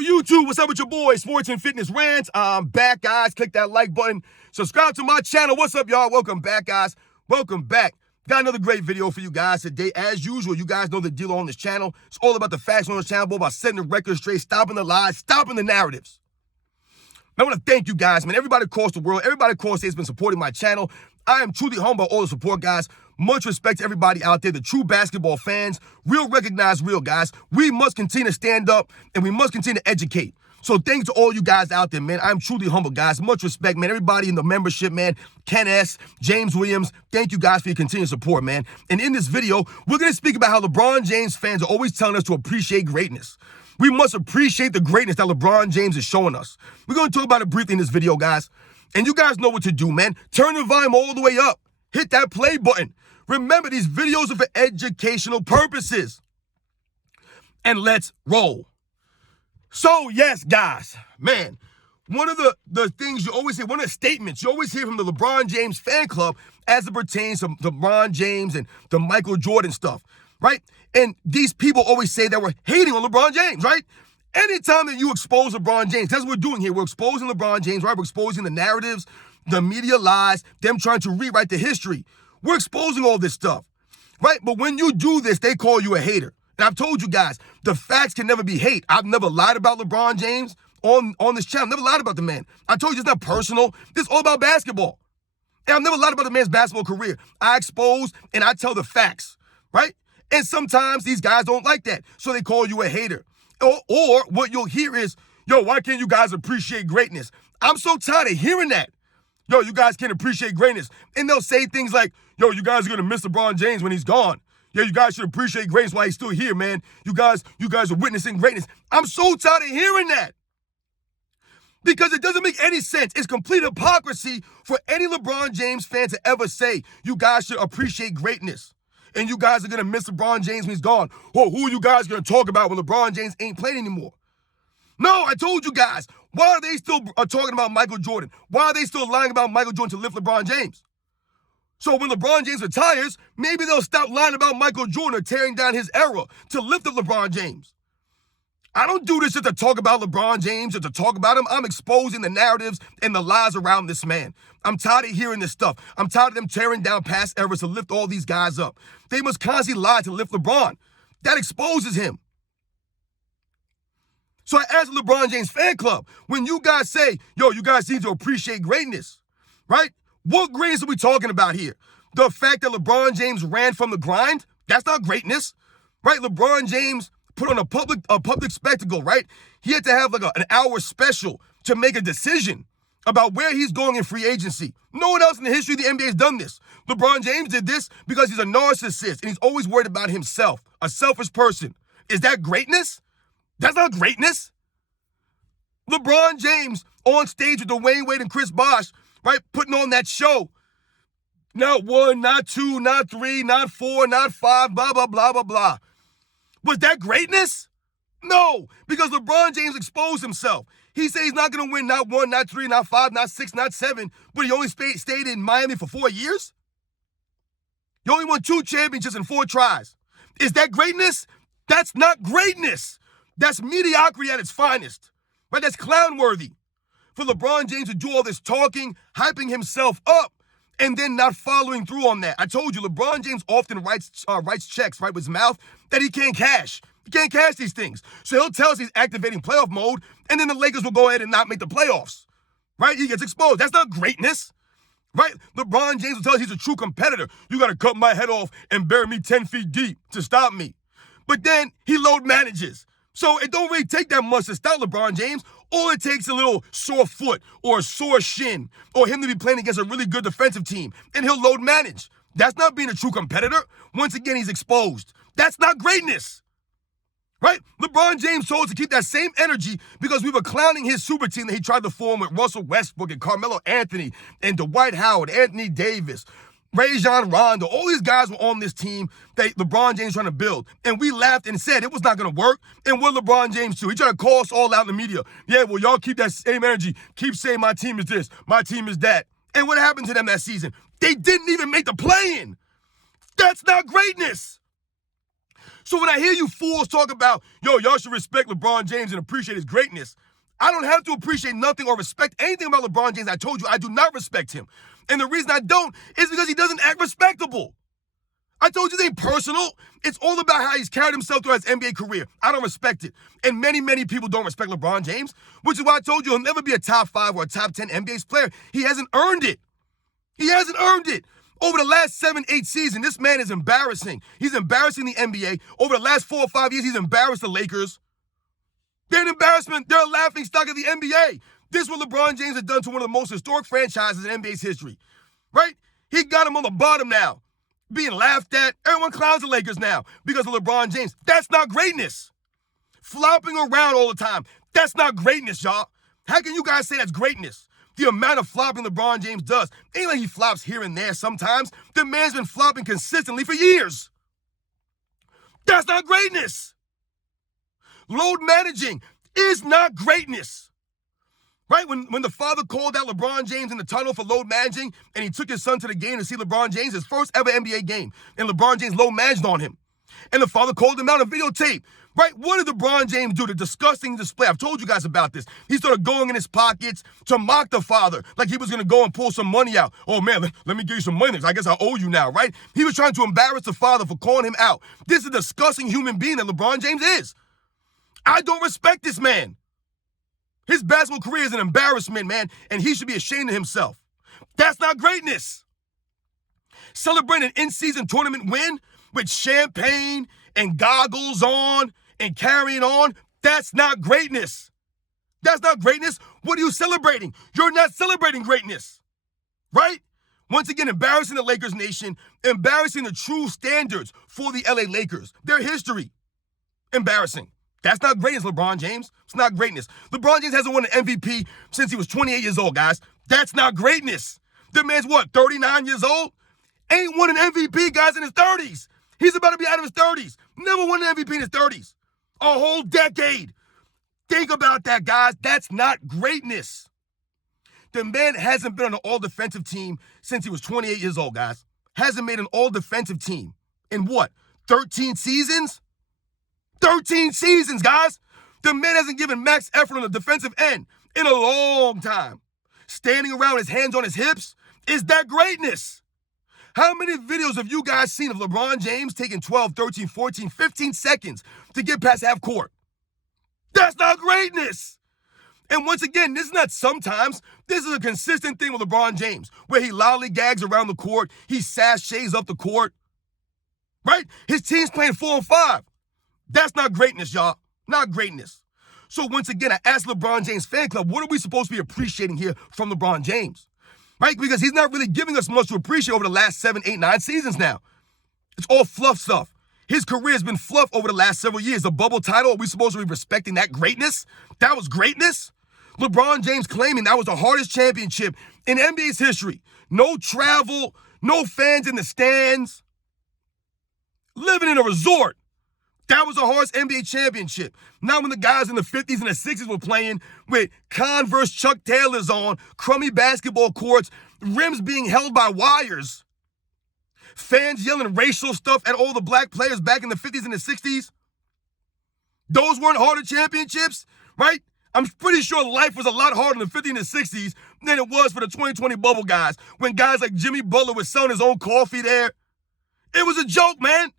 Yo, YouTube, what's up with your boy? Sports and Fitness Rants. I'm back, guys. Click that like button. Subscribe to my channel. What's up, y'all? Welcome back, guys. Welcome back. Got another great video for you guys today. As usual, you guys know the deal on this channel. It's all about the facts on this channel, about setting the record straight, stopping the lies, stopping the narratives. I want to thank you guys, man. Everybody across the world, everybody across the state has been supporting my channel. I am truly humbled by all the support, guys. Much respect to everybody out there, the true basketball fans. Real recognize real, guys. We must continue to stand up, and we must continue to educate. So thanks to all you guys out there, man. I'm truly humbled, guys. Much respect, man. Everybody in the membership, man. Ken S., James Williams, thank you guys for your continued support, man. And in this video, we're going to speak about how LeBron James fans are always telling us to appreciate greatness. We must appreciate the greatness that LeBron James is showing us. We're going to talk about it briefly in this video, guys. And you guys know what to do, man. Turn the volume all the way up. Hit that play button. Remember, these videos are for educational purposes. And let's roll. So, yes, guys, man, one of the things you always hear, one of the statements you always hear from the LeBron James fan club as it pertains to LeBron James and the Michael Jordan stuff, right? And these people always say that we're hating on LeBron James, right? Anytime that you expose LeBron James, that's what we're doing here. We're exposing LeBron James, right? We're exposing the narratives, the media lies, them trying to rewrite the history. We're exposing all this stuff, right? But when you do this, they call you a hater. And I've told you guys, the facts can never be hate. I've never lied about LeBron James on this channel. Never lied about the man. I told you it's not personal. This is all about basketball. And I've never lied about the man's basketball career. I expose and I tell the facts, right? And sometimes these guys don't like that. So they call you a hater. Or what you'll hear is, yo, why can't you guys appreciate greatness? I'm so tired of hearing that. Yo, you guys can't appreciate greatness. And they'll say things like, yo, you guys are going to miss LeBron James when he's gone. Yeah, you guys should appreciate greatness while he's still here, man. You guys are witnessing greatness. I'm so tired of hearing that. Because it doesn't make any sense. It's complete hypocrisy for any LeBron James fan to ever say, you guys should appreciate greatness. And you guys are going to miss LeBron James when he's gone. Or who are you guys going to talk about when LeBron James ain't playing anymore? No, I told you guys. Why are they still talking about Michael Jordan? Why are they still lying about Michael Jordan to lift LeBron James? So when LeBron James retires, maybe they'll stop lying about Michael Jordan or tearing down his era to lift up LeBron James. I don't do this just to talk about LeBron James or to talk about him. I'm exposing the narratives and the lies around this man. I'm tired of hearing this stuff. I'm tired of them tearing down past eras to lift all these guys up. They must constantly lie to lift LeBron. That exposes him. So I asked the LeBron James fan club, when you guys say, yo, you guys need to appreciate greatness, right? What greatness are we talking about here? The fact that LeBron James ran from the grind? That's not greatness, right? LeBron James put on a public spectacle, right? He had to have like an hour special to make a decision about where he's going in free agency. No one else in the history of the NBA has done this. LeBron James did this because he's a narcissist and he's always worried about himself, a selfish person. Is that greatness? That's not greatness. LeBron James on stage with Dwayne Wade and Chris Bosh, right, putting on that show. Not one, not two, not three, not four, not five, blah, blah, blah, blah, blah. Was that greatness? No, because LeBron James exposed himself. He said he's not going to win not one, not three, not five, not six, not seven, but he only stayed in Miami for 4 years? He only won 2 championships in 4 tries. Is that greatness? That's not greatness. That's mediocrity at its finest, right? That's clown-worthy. For LeBron James to do all this talking, hyping himself up, and then not following through on that. I told you, LeBron James often writes checks, right, with his mouth that he can't cash. He can't cash these things. So he'll tell us he's activating playoff mode, and then the Lakers will go ahead and not make the playoffs, right? He gets exposed. That's not greatness, right? LeBron James will tell us he's a true competitor. You got to cut my head off and bury me 10 feet deep to stop me. But then he load manages. So it don't really take that much to stop LeBron James. All it takes is a little sore foot or a sore shin or him to be playing against a really good defensive team, and he'll load manage. That's not being a true competitor. Once again, he's exposed. That's not greatness, right? LeBron James told us to keep that same energy because we were clowning his super team that he tried to form with Russell Westbrook and Carmelo Anthony and Dwight Howard, Anthony Davis, Rajon Rondo. All these guys were on this team that LeBron James trying to build. And we laughed and said it was not going to work. And what LeBron James do? He tried to call us all out in the media. Yeah, well, y'all keep that same energy. Keep saying my team is this, my team is that. And what happened to them that season? They didn't even make the play-in. That's not greatness. So when I hear you fools talk about, yo, y'all should respect LeBron James and appreciate his greatness, I don't have to appreciate nothing or respect anything about LeBron James. I told you I do not respect him. And the reason I don't is because he doesn't act respectable. I told you it ain't personal. It's all about how he's carried himself throughout his NBA career. I don't respect it. And many, many people don't respect LeBron James, which is why I told you he'll never be a top 5 or a top 10 NBA player. He hasn't earned it. He hasn't earned it. Over the last 7, 8 seasons, this man is embarrassing. He's embarrassing the NBA. Over the last 4 or 5 years, he's embarrassed the Lakers. They're an embarrassment. They're a laughing stock of the NBA. This is what LeBron James has done to one of the most historic franchises in NBA's history. Right? He got him on the bottom now, being laughed at. Everyone clowns the Lakers now because of LeBron James. That's not greatness. Flopping around all the time. That's not greatness, y'all. How can you guys say that's greatness? The amount of flopping LeBron James does. Ain't like he flops here and there sometimes. The man's been flopping consistently for years. That's not greatness. Load managing is not greatness. Right? When the father called out LeBron James in the tunnel for load managing and he took his son to the game to see LeBron James, his first ever NBA game, and LeBron James load managed on him. And the father called him out on videotape. Right? What did LeBron James do? The disgusting display. I've told you guys about this. He started going in his pockets to mock the father, like he was going to go and pull some money out. Oh, man, let me give you some money. I guess I owe you now, right? He was trying to embarrass the father for calling him out. This is a disgusting human being that LeBron James is. I don't respect this man. His basketball career is an embarrassment, man, and he should be ashamed of himself. That's not greatness. Celebrating an in-season tournament win with champagne and goggles on and carrying on, that's not greatness. That's not greatness. What are you celebrating? You're not celebrating greatness, right? Once again, embarrassing the Lakers nation, embarrassing the true standards for the LA Lakers, their history. Embarrassing. That's not greatness, LeBron James. It's not greatness. LeBron James hasn't won an MVP since he was 28 years old, guys. That's not greatness. The man's what, 39 years old? Ain't won an MVP, guys, in his 30s. He's about to be out of his 30s. Never won an MVP in his 30s. A whole decade. Think about that, guys. That's not greatness. The man hasn't been on an all-defensive team since he was 28 years old, guys. Hasn't made an all-defensive team in what, 13 seasons? 13 seasons, guys. The man hasn't given max effort on the defensive end in a long time. Standing around with his hands on his hips, is that greatness? How many videos have you guys seen of LeBron James taking 12, 13, 14, 15 seconds to get past half court? That's not greatness. And once again, this is not sometimes. This is a consistent thing with LeBron James, where he lollygags around the court. He sachets up the court. Right? His team's playing 4-on-5. That's not greatness, y'all. Not greatness. So once again, I asked LeBron James fan club, what are we supposed to be appreciating here from LeBron James? Right? Because he's not really giving us much to appreciate over the last 7, 8, 9 seasons now. It's all fluff stuff. His career has been fluff over the last several years. The bubble title, are we supposed to be respecting that greatness? That was greatness? LeBron James claiming that was the hardest championship in NBA's history. No travel, no fans in the stands. Living in a resort. That was the hardest NBA championship. Now when the guys in the 50s and the 60s were playing with Converse Chuck Taylors on, crummy basketball courts, rims being held by wires, fans yelling racial stuff at all the black players back in the 50s and the 60s, those weren't harder championships, right? I'm pretty sure life was a lot harder in the 50s and the 60s than it was for the 2020 bubble guys, when guys like Jimmy Butler was selling his own coffee there. It was a joke, man.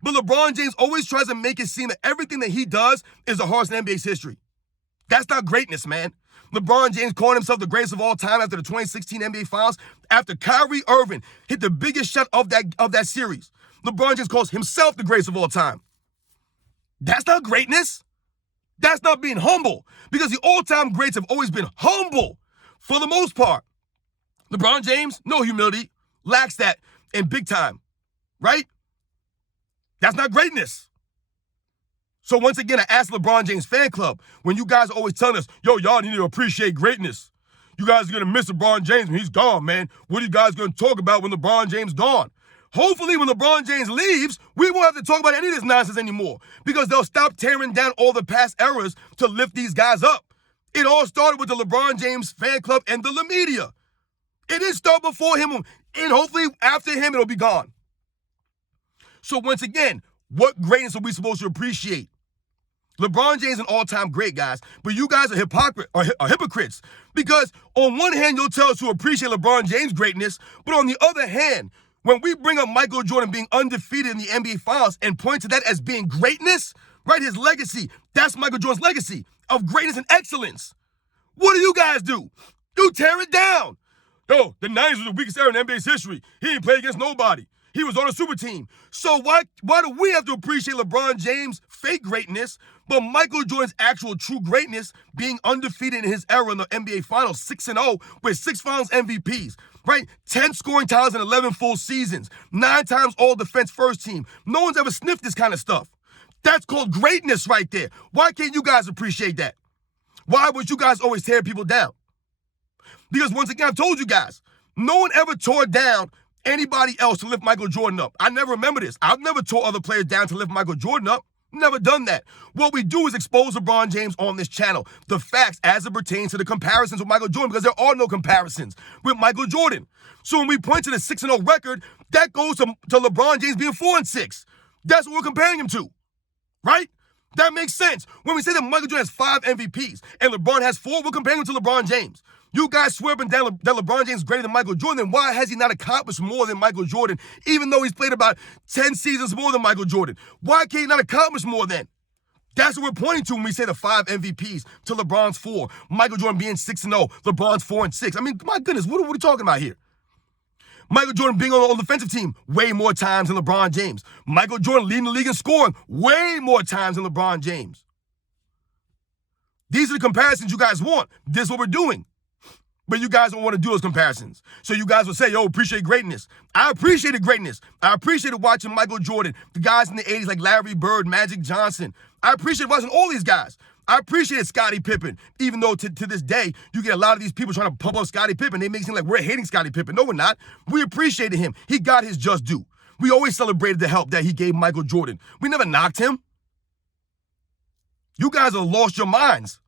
But LeBron James always tries to make it seem that everything that he does is the hardest in NBA's history. That's not greatness, man. LeBron James calling himself the greatest of all time after the 2016 NBA Finals, after Kyrie Irving hit the biggest shot of that series. LeBron James calls himself the greatest of all time. That's not greatness. That's not being humble, because the all-time greats have always been humble for the most part. LeBron James, no humility, lacks that in big time, right? That's not greatness. So once again, I asked LeBron James fan club, when you guys are always telling us, yo, y'all need to appreciate greatness. You guys are going to miss LeBron James when he's gone, man. What are you guys going to talk about when LeBron James gone? Hopefully when LeBron James leaves, we won't have to talk about any of this nonsense anymore, because they'll stop tearing down all the past eras to lift these guys up. It all started with the LeBron James fan club and the media. It didn't start before him, and hopefully after him, it'll be gone. So once again, What greatness are we supposed to appreciate? LeBron James is an all-time great, guys, but you guys are hypocrites. Because on one hand, you'll tell us to appreciate LeBron James' greatness, but on the other hand, when we bring up Michael Jordan being undefeated in the NBA Finals and point to that as being greatness, right, his legacy, that's Michael Jordan's legacy of greatness and excellence. What do you guys do? You tear it down. Yo, the 90s was the weakest era in NBA's history. He didn't play against nobody. He was on a super team. So why do we have to appreciate LeBron James' fake greatness, but Michael Jordan's actual true greatness being undefeated in his era in the NBA Finals, 6-0 with 6 Finals MVPs, right? 10 scoring titles in 11 full seasons, 9 times all-defense first team. No one's ever sniffed this kind of stuff. That's called greatness right there. Why can't you guys appreciate that? Why would you guys always tear people down? Because once again, I've told you guys, no one ever tore down anybody else to lift Michael Jordan up. I never remember this. I've never tore other players down to lift Michael Jordan up. Never done that. What we do is expose LeBron James on this channel. The facts as it pertains to the comparisons with Michael Jordan, because there are no comparisons with Michael Jordan. So when we point to the 6-0 record, that goes to LeBron James being 4-6. That's what we're comparing him to, right? That makes sense. When we say that Michael Jordan has 5 MVPs and LeBron has 4, we're comparing him to LeBron James. You guys swear up and down that LeBron James is greater than Michael Jordan, then why has he not accomplished more than Michael Jordan, even though he's played about 10 seasons more than Michael Jordan? Why can't he not accomplish more then? That's what we're pointing to when we say the 5 MVPs to LeBron's 4. Michael Jordan being 6-0, LeBron's 4-6. I mean, my goodness, what are we talking about here? Michael Jordan being on the defensive team way more times than LeBron James. Michael Jordan leading the league in scoring way more times than LeBron James. These are the comparisons you guys want. This is what we're doing. But you guys don't want to do those comparisons. So you guys will say, yo, appreciate greatness. I appreciated greatness. I appreciated watching Michael Jordan, the guys in the 80s like Larry Bird, Magic Johnson. I appreciated watching all these guys. I appreciated Scottie Pippen, even though to this day, you get a lot of these people trying to pump up Scottie Pippen. They make it seem like we're hating Scottie Pippen. No, we're not. We appreciated him. He got his just due. We always celebrated the help that he gave Michael Jordan. We never knocked him. You guys have lost your minds.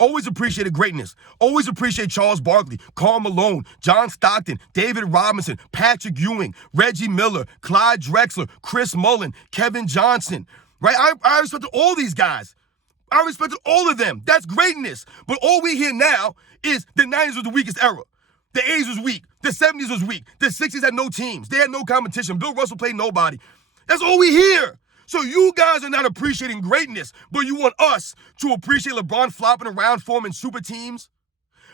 Always appreciated greatness. Always appreciate Charles Barkley, Karl Malone, John Stockton, David Robinson, Patrick Ewing, Reggie Miller, Clyde Drexler, Chris Mullin, Kevin Johnson, right? I respected all these guys. I respected all of them. That's greatness. But all we hear now is the 90s was the weakest era. The 80s was weak. The 70s was weak. The 60s had no teams. They had no competition. Bill Russell played nobody. That's all we hear. So you guys are not appreciating greatness, but you want us to appreciate LeBron flopping around, forming super teams,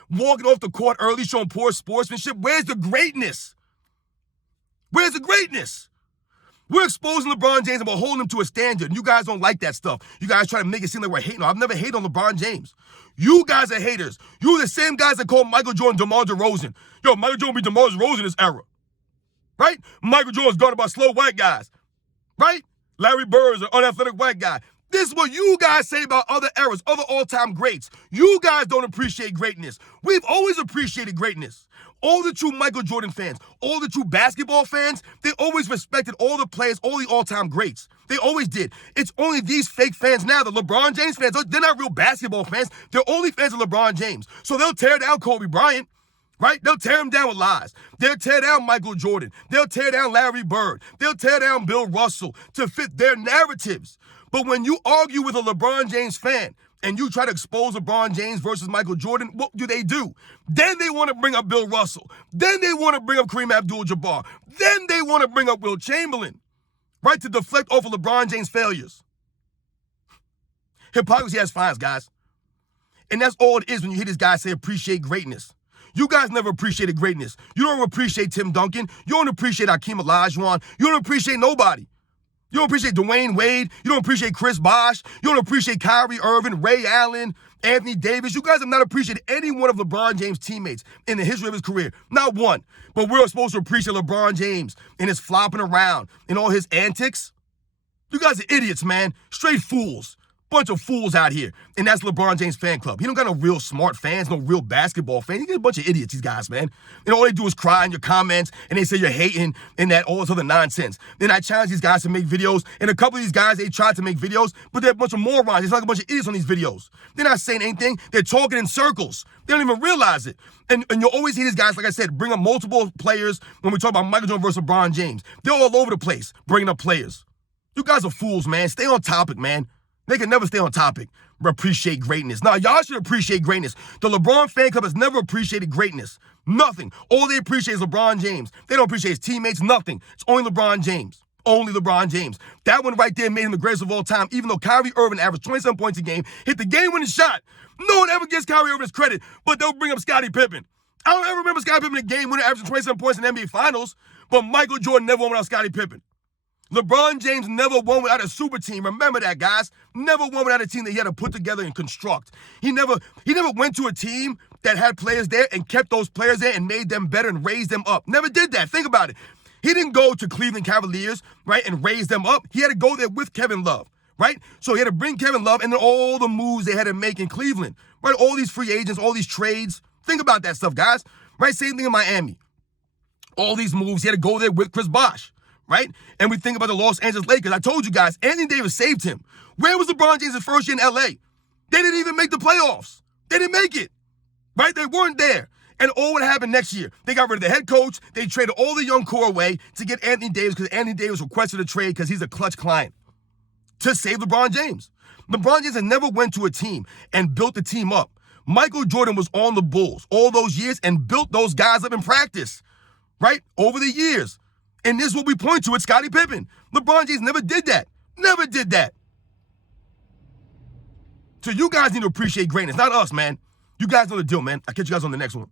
walking off the court early, showing poor sportsmanship. Where's the greatness? Where's the greatness? We're exposing LeBron James and we're holding him to a standard. And you guys don't like that stuff. You guys try to make it seem like we're hating. I've never hated on LeBron James. You guys are haters. You're the same guys that call Michael Jordan DeMar DeRozan. Yo, Michael Jordan be DeMar DeRozan in this era. Right? Michael Jordan's guarded by slow white guys. Right? Larry Bird is an unathletic white guy. This is what you guys say about other eras, other all-time greats. You guys don't appreciate greatness. We've always appreciated greatness. All the true Michael Jordan fans, all the true basketball fans, they always respected all the players, all the all-time greats. They always did. It's only these fake fans now, the LeBron James fans, they're not real basketball fans. They're only fans of LeBron James. So they'll tear down Kobe Bryant. Right? They'll tear him down with lies. They'll tear down Michael Jordan. They'll tear down Larry Bird. They'll tear down Bill Russell to fit their narratives. But when you argue with a LeBron James fan and you try to expose LeBron James versus Michael Jordan, what do? Then they want to bring up Bill Russell. Then they want to bring up Kareem Abdul-Jabbar. Then they want to bring up Wilt Chamberlain, right? To deflect off of LeBron James' failures. Hypocrisy has fines, guys. And that's all it is when you hear this guy say appreciate greatness. You guys never appreciated greatness. You don't appreciate Tim Duncan. You don't appreciate Hakeem Olajuwon. You don't appreciate nobody. You don't appreciate Dwayne Wade. You don't appreciate Chris Bosh. You don't appreciate Kyrie Irving, Ray Allen, Anthony Davis. You guys have not appreciated any one of LeBron James' teammates in the history of his career. Not one. But we're supposed to appreciate LeBron James and his flopping around and all his antics. You guys are idiots, man. Straight fools. Bunch of fools out here. And that's LeBron James fan club. He don't got no real smart fans, no real basketball fans. He got a bunch of idiots, these guys, man. And all they do is cry in your comments and they say you're hating and that all this other nonsense. Then I challenge these guys to make videos. And a couple of these guys, they tried to make videos, but they're a bunch of morons. It's like a bunch of idiots on these videos. They're not saying anything. They're talking in circles. They don't even realize it. And you'll always hear these guys, like I said, bring up multiple players when we talk about Michael Jordan versus LeBron James. They're all over the place bringing up players. You guys are fools, man. Stay on topic, man. They can never stay on topic. Appreciate greatness. Now, y'all should appreciate greatness. The LeBron fan club has never appreciated greatness. Nothing. All they appreciate is LeBron James. They don't appreciate his teammates, nothing. It's only LeBron James. Only LeBron James. That one right there made him the greatest of all time, even though Kyrie Irving averaged 27 points a game, hit the game-winning shot. No one ever gives Kyrie Irving his credit, but they'll bring up Scottie Pippen. I don't ever remember Scottie Pippen in a game-winner averaging 27 points in the NBA Finals, but Michael Jordan never won without Scottie Pippen. LeBron James never won without a super team. Remember that, guys. Never won without a team that he had to put together and construct. He never went to a team that had players there and kept those players there and made them better and raised them up. Never did that. Think about it. He didn't go to Cleveland Cavaliers, right, and raise them up. He had to go there with Kevin Love, right? So he had to bring Kevin Love and then all the moves they had to make in Cleveland, right? All these free agents, all these trades. Think about that stuff, guys, right? Same thing in Miami. All these moves, he had to go there with Chris Bosh. Right? And we think about the Los Angeles Lakers. I told you guys, Anthony Davis saved him. Where was LeBron James' first year in LA? They didn't even make the playoffs. They didn't make it. Right? They weren't there. And all what happened next year, they got rid of the head coach. They traded all the young core away to get Anthony Davis because Anthony Davis requested a trade because he's a clutch client to save LeBron James. LeBron James had never went to a team and built the team up. Michael Jordan was on the Bulls all those years and built those guys up in practice, right? Over the years. And this is what we point to at Scottie Pippen. LeBron James never did that. Never did that. So you guys need to appreciate greatness, not us, man. You guys know the deal, man. I'll catch you guys on the next one.